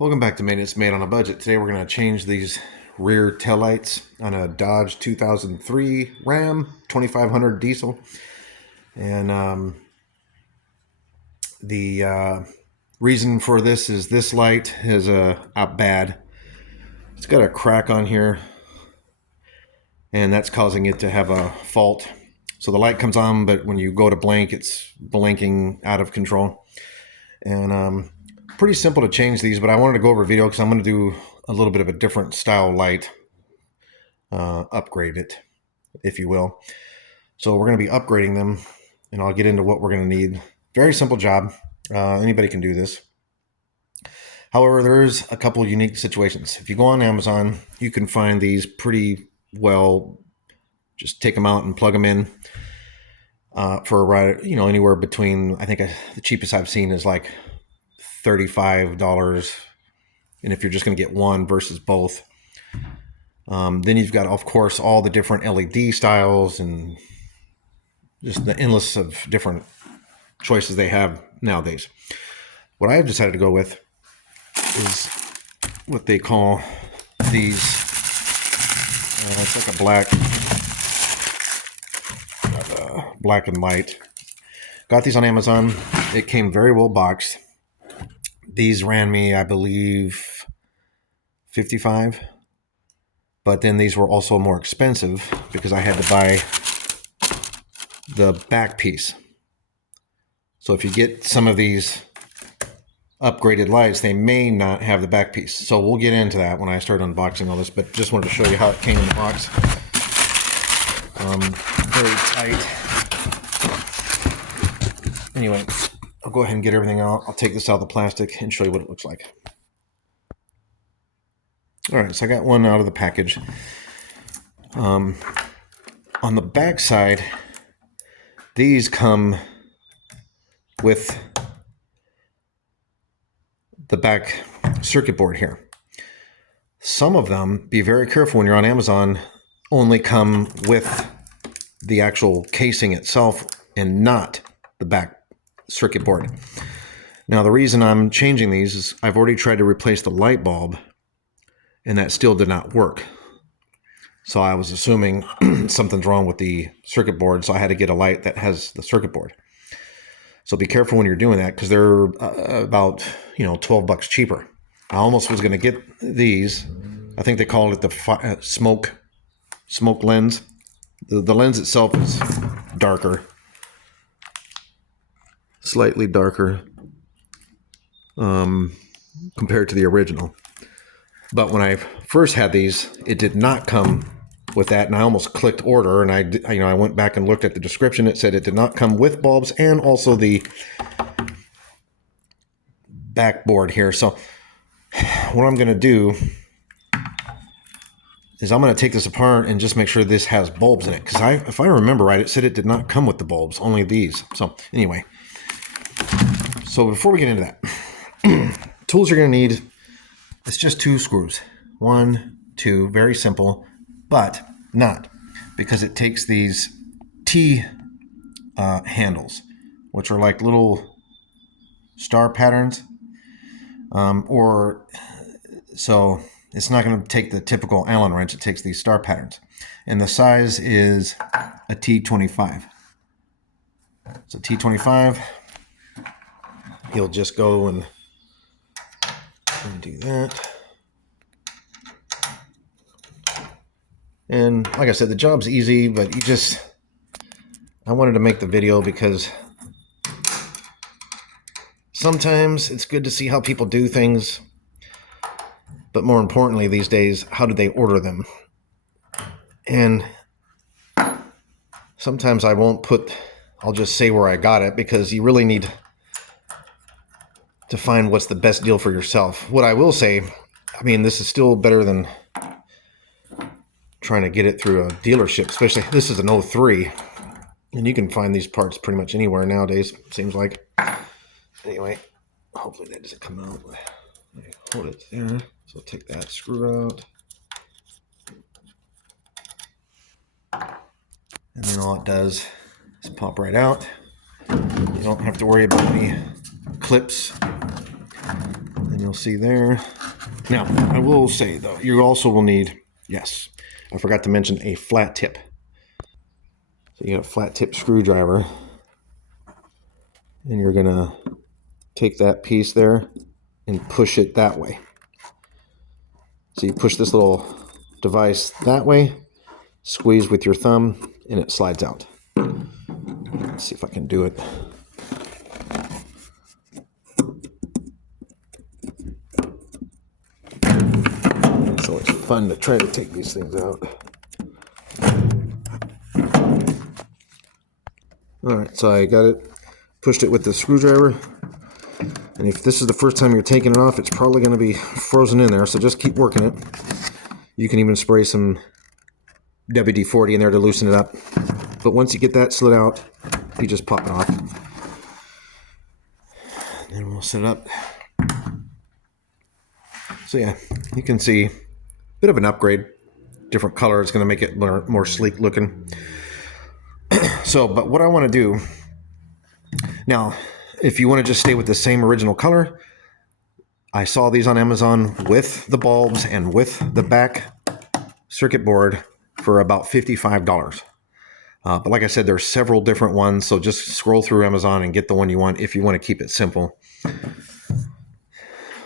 Welcome back to Maintenance Made on a Budget. Today we're going to change these rear taillights on a Dodge 2003 Ram 2500 diesel. And the reason for this is this light is out bad. It's got a crack on here, and that's causing it to have a fault. So the light comes on, but when you go to blink, it's blinking out of control. And pretty simple to change these, but I wanted to go over a video because I'm going to do a little bit of a different style light, upgrade it, if you will. So we're going to be upgrading them, and I'll get into what we're going to need. Very simple job. Anybody can do this. However, there's a couple of unique situations. If you go on Amazon, you can find these pretty well. Just take them out and plug them in for a ride, anywhere between, I think the cheapest I've seen is like $35. And if you're just going to get one versus both, then you've got, of course, all the different LED styles and just the endless of different choices they have nowadays. What I have decided to go with is what they call these, it's like a black and white. Got these on Amazon. It came very well boxed. These ran me, I believe, $55. But then these were also more expensive because I had to buy the back piece. So if you get some of these upgraded lights, they may not have the back piece. So we'll get into that when I start unboxing all this, but just wanted to show you how it came in the box. Very tight. Anyway, I'll go ahead and get everything out. I'll take this out of the plastic and show you what it looks like. All right, so I got one out of the package. On the back side, these come with the back circuit board here. Some of them, be very careful when you're on Amazon, only come with the actual casing itself and not the back circuit board. Now, the reason I'm changing these is I've already tried to replace the light bulb, and that still did not work. So I was assuming something's wrong with the circuit board, so I had to get a light that has the circuit board. So be careful when you're doing that, because they're about $12 cheaper. I almost was going to get these. I think they called it the smoke lens. The lens itself is darker, slightly darker compared to the original. But when I first had these, it did not come with that, and I almost clicked order, and I went back and looked at the description. It said it did not come with bulbs and also the backboard here. So what I'm going to do is I'm going to take this apart and just make sure this has bulbs in it, because if I remember right, it said it did not come with the bulbs, only these. So anyway, so before we get into that, tools you're going to need, it's just 2 screws. 1, 2, very simple, but not, because it takes these T handles, which are like little star patterns, so it's not going to take the typical Allen wrench. It takes these star patterns, and the size is a T25. So T25, you'll just go and do that. And like I said, the job's easy, but I wanted to make the video because sometimes it's good to see how people do things, but more importantly these days, how do they order them? And sometimes I'll just say where I got it, because you really need to find what's the best deal for yourself. What I will say, this is still better than trying to get it through a dealership, especially this is an 03, and you can find these parts pretty much anywhere nowadays, it seems like. Anyway, hopefully that doesn't come out. Hold it there. So take that screw out, and then all it does is pop right out. You don't have to worry about any clips. And you'll see there. Now, I will say though, you also will need, yes, I forgot to mention a flat tip. So you got a flat tip screwdriver, and you're gonna take that piece there and push it that way. So you push this little device that way, squeeze with your thumb, and it slides out. Let's see if I can do it. It's always fun to try to take these things out. Alright, so I got it, pushed it with the screwdriver. And if this is the first time you're taking it off, it's probably going to be frozen in there, so just keep working it. You can even spray some WD-40 in there to loosen it up. But once you get that slid out, you just pop it off. And then we'll set it up. So yeah, you can see a bit of an upgrade. Different color is going to make it more sleek looking. So, but what I want to do now, if you want to just stay with the same original color, I saw these on Amazon with the bulbs and with the back circuit board for about $55. But like I said, there's several different ones, so just scroll through Amazon and get the one you want if you want to keep it simple.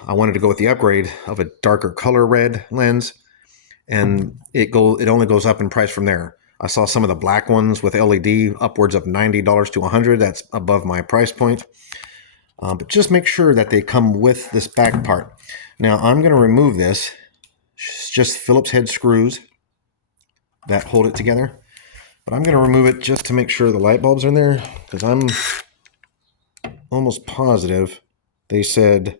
I wanted to go with the upgrade of a darker color red lens, and it only goes up in price from there. I saw some of the black ones with LED upwards of $90 to $100. That's above my price point. But just make sure that they come with this back part. Now I'm going to remove this. It's just Phillips head screws that hold it together. But I'm going to remove it just to make sure the light bulbs are in there, because I'm almost positive they said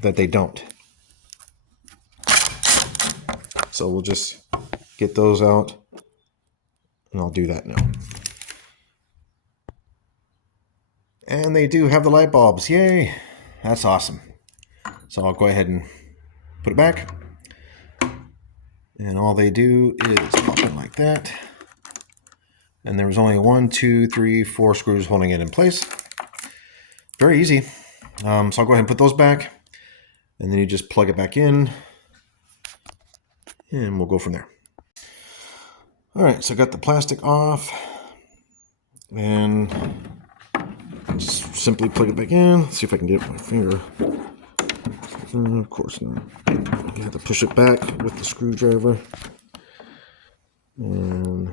that they don't. So we'll just get those out, and I'll do that now. And they do have the light bulbs. Yay! That's awesome. So I'll go ahead and put it back. And all they do is pop in like that. And there was only 1, 2, 3, 4 screws holding it in place. Very easy. So I'll go ahead and put those back. And then you just plug it back in. And we'll go from there. Alright, so I got the plastic off. And just simply plug it back in. Let's see if I can get it with my finger. Of course not. You have to push it back with the screwdriver. And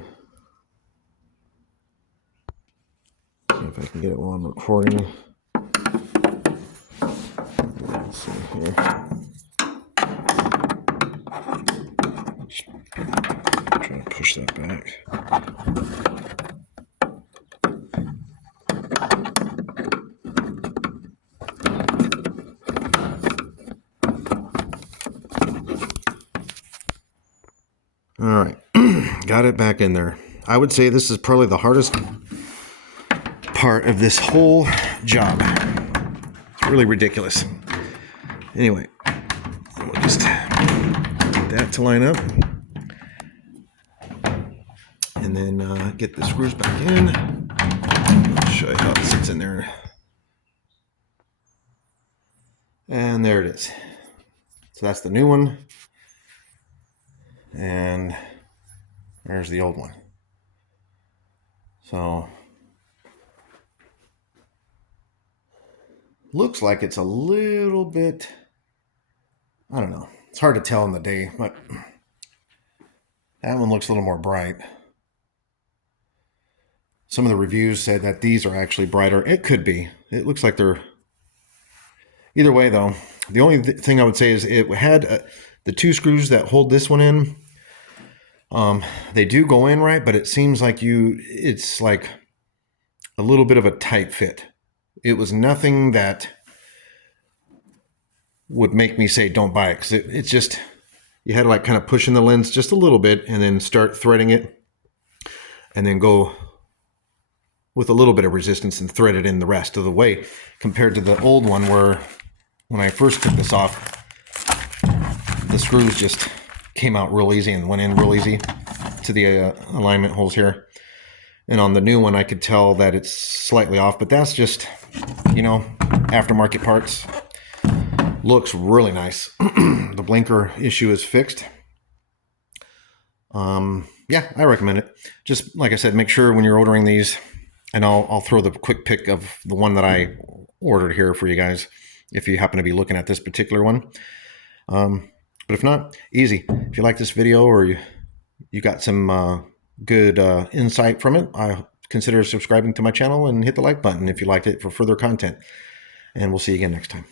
see if I can get it while I'm recording. Let's see here. Try to push that back. All right, got it back in there. I would say this is probably the hardest part of this whole job. It's really ridiculous. Anyway, we'll just get that to line up. And then get the screws back in. I'll show you how it sits in there. And there it is. So that's the new one. And there's the old one. So looks like it's a little bit, I don't know. It's hard to tell in the day, but that one looks a little more bright. Some of the reviews said that these are actually brighter. It could be. It looks like they're... Either way, though, the only thing I would say is it had the 2 screws that hold this one in. They do go in right, but it seems like it's like a little bit of a tight fit. It was nothing that would make me say don't buy it, because it's just, you had to like kind of push in the lens just a little bit and then start threading it and then go with a little bit of resistance and thread it in the rest of the way, compared to the old one where when I first took this off, the screws just came out real easy and went in real easy to the alignment holes here. And on the new one, I could tell that it's slightly off, but that's just, you know, aftermarket parts. Looks really nice. The blinker issue is fixed. Yeah, I recommend it. Just like I said, make sure when you're ordering these, and I'll throw the quick pic of the one that I ordered here for you guys if you happen to be looking at this particular one. But if not, easy. If you like this video or you got some good insight from it, I consider subscribing to my channel and hit the like button if you liked it for further content. And we'll see you again next time.